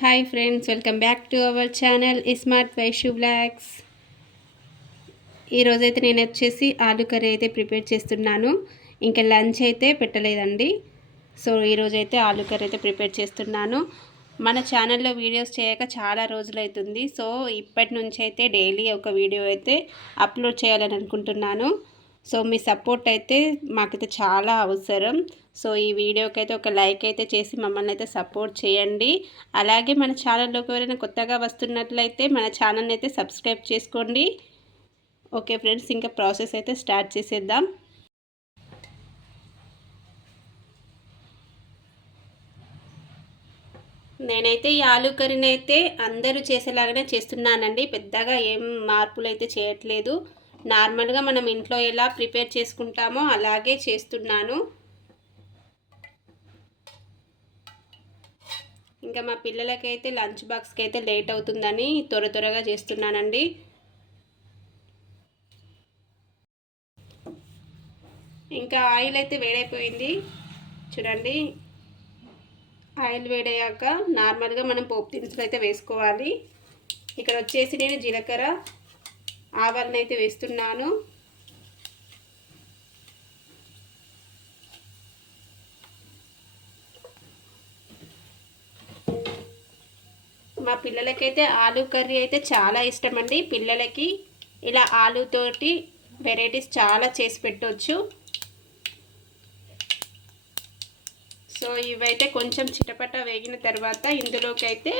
Hi friends welcome back to our channel smart Vaishu vlogs ఈరోజైతే నేను వచ్చేసి ఆలు కర్రీ అయితే ప్రిపేర్ చేస్తున్నాను. ఇంకా లంచ్ అయితే పెట్టలేదండి. సో ఈరోజైతే ఆలు కర్రీ అయితే ప్రిపేర్ చేస్తున్నాను. మన ఛానల్లో వీడియోస్ చేయక చాలా రోజులు అవుతుంది సో ఇప్పటి నుంచి అయితే డైలీ ఒక వీడియో అయితే అప్లోడ్ చేయాలని అనుకుంటున్నాను. సో మీ సపోర్ట్ అయితే మాకైతే చాలా అవసరం. సో ఈ వీడియోకి అయితే ఒక లైక్ అయితే చేసి మమ్మల్ని అయితే సపోర్ట్ చేయండి. అలాగే మన ఛానల్లోకి ఎవరైనా కొత్తగా వస్తున్నట్లయితే మన ఛానల్ని అయితే సబ్స్క్రైబ్ చేసుకోండి. ఓకే ఫ్రెండ్స్ ఇంకా ప్రాసెస్ అయితే స్టార్ట్ చేసేద్దాం. నేనైతే ఈ ఆలు కర్రీని అయితే అందరూ చేసేలాగానే చేస్తున్నానండి. పెద్దగా ఏం మార్పులు అయితే చేయట్లేదు. నార్మల్గా మనం ఇంట్లో ఎలా ప్రిపేర్ చేసుకుంటామో అలాగే చేస్తున్నాను. ఇంకా మా పిల్లలకైతే లంచ్ బాక్స్కి అయితే లేట్ అవుతుందని త్వర త్వరగా చేస్తున్నానండి. ఇంకా ఆయిల్ అయితే వేడైపోయింది. చూడండి. ఆయిల్ వేడయ్యాక నార్మల్గా మనం పోపు దినుసులు అయితే వేసుకోవాలి. ఇక్కడ వచ్చేసి నేను జీలకర్ర ఆవాలను అయితే వేస్తున్నాను. మా పిల్లలకైతే ఆలు కర్రీ అయితే చాలా ఇష్టం అండి పిల్లలకి ఇలా ఆలుతోటి వెరైటీస్ చాలా చేసి పెట్టవచ్చు సో ఇవైతే కొంచెం చిటపట వేగిన తర్వాత ఇందులోకి అయితే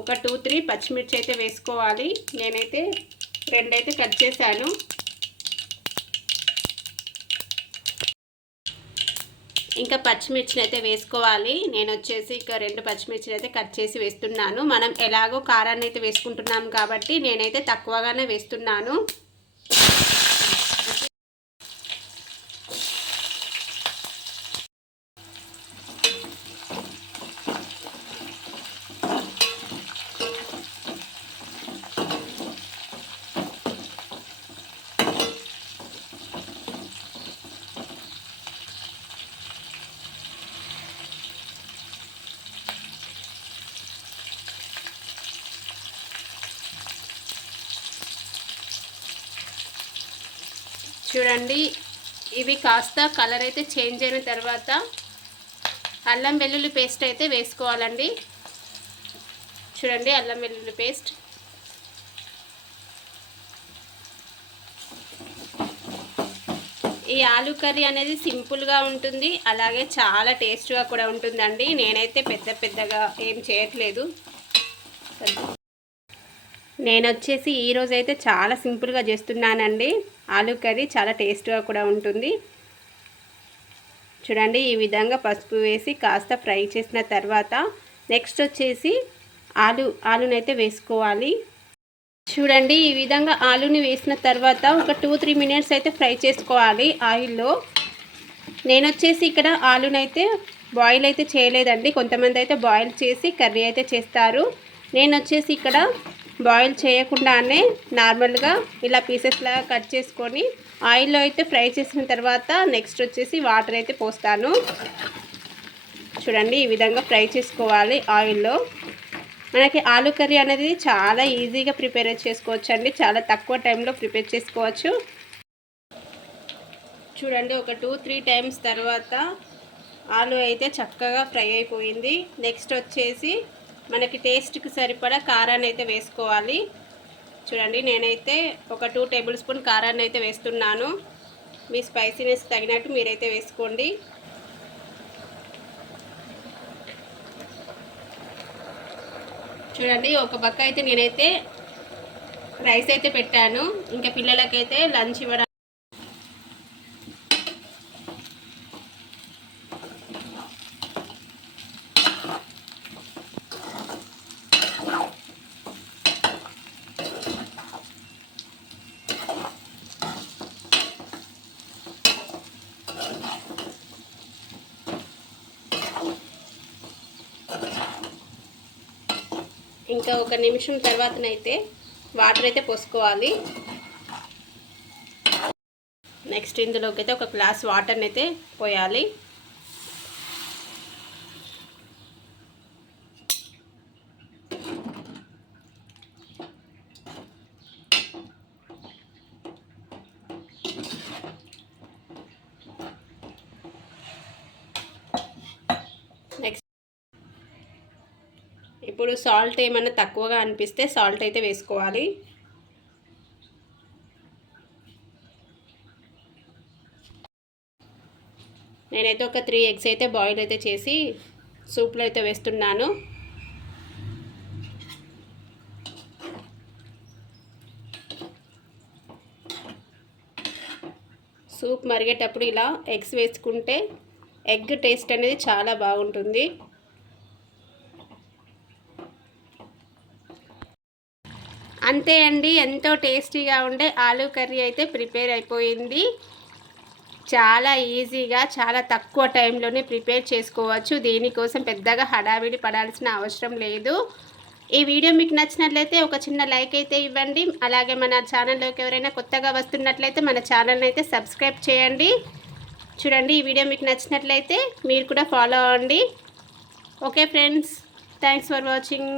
ఒక టూ త్రీ పచ్చిమిర్చి అయితే వేసుకోవాలి. నేనైతే రెండైతే కట్ చేశాను. ఇంకా పచ్చిమిర్చిని అయితే వేసుకోవాలి. నేను వచ్చేసి ఇక రెండు పచ్చిమిర్చిని అయితే కట్ చేసి వేస్తున్నాను. మనం ఎలాగో కారాన్ని అయితే వేసుకుంటున్నాం కాబట్టి నేనైతే తక్కువగానే వేస్తున్నాను. చూడండి. ఇవి కాస్త కలర్ అయితే చేంజ్ అయిన తర్వాత అల్లం వెల్లుల్లి పేస్ట్ అయితే వేసుకోవాలండి. చూడండి అల్లం వెల్లుల్లి పేస్ట్. ఈ ఆలు కర్రీ అనేది సింపుల్గా ఉంటుంది. అలాగే చాలా టేస్ట్గా కూడా ఉంటుందండి. నేనైతే పెద్ద పెద్దగా ఏం చేయట్లేదు. నేను వచ్చేసి ఈరోజు అయితే చాలా సింపుల్గా చేస్తున్నానండి. ఆలు కర్రీ చాలా టేస్ట్గా కూడా ఉంటుంది. చూడండి ఈ విధంగా పసుపు వేసి కాస్త ఫ్రై చేసిన తర్వాత నెక్స్ట్ వచ్చేసి ఆలు ఆలునైతే వేసుకోవాలి. చూడండి ఈ విధంగా ఆలుని వేసిన తర్వాత ఒక టూ త్రీ మినిట్స్ అయితే ఫ్రై చేసుకోవాలి ఆయిల్లో. నేను వచ్చేసి ఇక్కడ ఆలునైతే బాయిల్ అయితే చేయలేదండి. కొంతమంది అయితే బాయిల్ చేసి కర్రీ అయితే చేస్తారు. నేను వచ్చేసి ఇక్కడ బాయిల్ చేయకుండానే నార్మల్గా ఇలా పీసెస్లాగా కట్ చేసుకొని ఆయిల్లో అయితే ఫ్రై చేసిన తర్వాత నెక్స్ట్ వచ్చేసి వాటర్ అయితే పోస్తాను. చూడండి ఈ విధంగా ఫ్రై చేసుకోవాలి ఆయిల్లో. మనకి ఆలు కర్రీ అనేది చాలా ఈజీగా ప్రిపేర్ చేసుకోవచ్చు అండి చాలా తక్కువ టైంలో ప్రిపేర్ చేసుకోవచ్చు. చూడండి ఒక టూ త్రీ టైమ్స్ తర్వాత ఆలు అయితే చక్కగా ఫ్రై అయిపోయింది. నెక్స్ట్ వచ్చేసి మనకి టేస్ట్కి సరిపడా కారాన్ని అయితే వేసుకోవాలి. చూడండి నేనైతే ఒక టూ టేబుల్ స్పూన్ కారాన్ని అయితే వేస్తున్నాను. మీ స్పైసీనెస్ తగినట్టు మీరైతే వేసుకోండి. చూడండి ఒక పక్క అయితే నేనైతే రైస్ అయితే పెట్టాను. ఇంకా పిల్లలకైతే లంచ్ ఇవ్వడం ఇంకా ఒక నిమిషం తర్వాతనైతే వాటర్ అయితే పోసుకోవాలి. నెక్స్ట్ ఇందులోకి అయితే ఒక గ్లాస్ వాటర్ని అయితే పోయాలి. ఇప్పుడు సాల్ట్ ఏమైనా తక్కువగా అనిపిస్తే సాల్ట్ అయితే వేసుకోవాలి. నేనైతే ఒక త్రీ ఎగ్స్ అయితే బాయిల్ అయితే చేసి సూప్లో అయితే వేస్తున్నాను. సూప్ మరిగేటప్పుడు ఇలా ఎగ్స్ వేసుకుంటే ఎగ్ టేస్ట్ అనేది చాలా బాగుంటుంది. అంతే అండి. ఎంతో టేస్టీగా ఉండే ఆలూ కర్రీ అయితే ప్రిపేర్ అయిపోయింది. చాలా ఈజీగా చాలా తక్కువ టైంలోనే ప్రిపేర్ చేసుకోవచ్చు. దీనికోసం పెద్దగా హడావిడి పడాల్సిన అవసరం లేదు. ఈ వీడియో మీకు నచ్చినట్లయితే ఒక చిన్న లైక్ అయితే ఇవ్వండి. అలాగే మన ఛానల్లోకి ఎవరైనా కొత్తగా వస్తున్నట్లయితే మన ఛానల్ని అయితే సబ్స్క్రైబ్ చేయండి. చూడండి ఈ వీడియో మీకు నచ్చినట్లయితే మీరు కూడా ఫాలో అవ్వండి. Okay friends thanks for watching.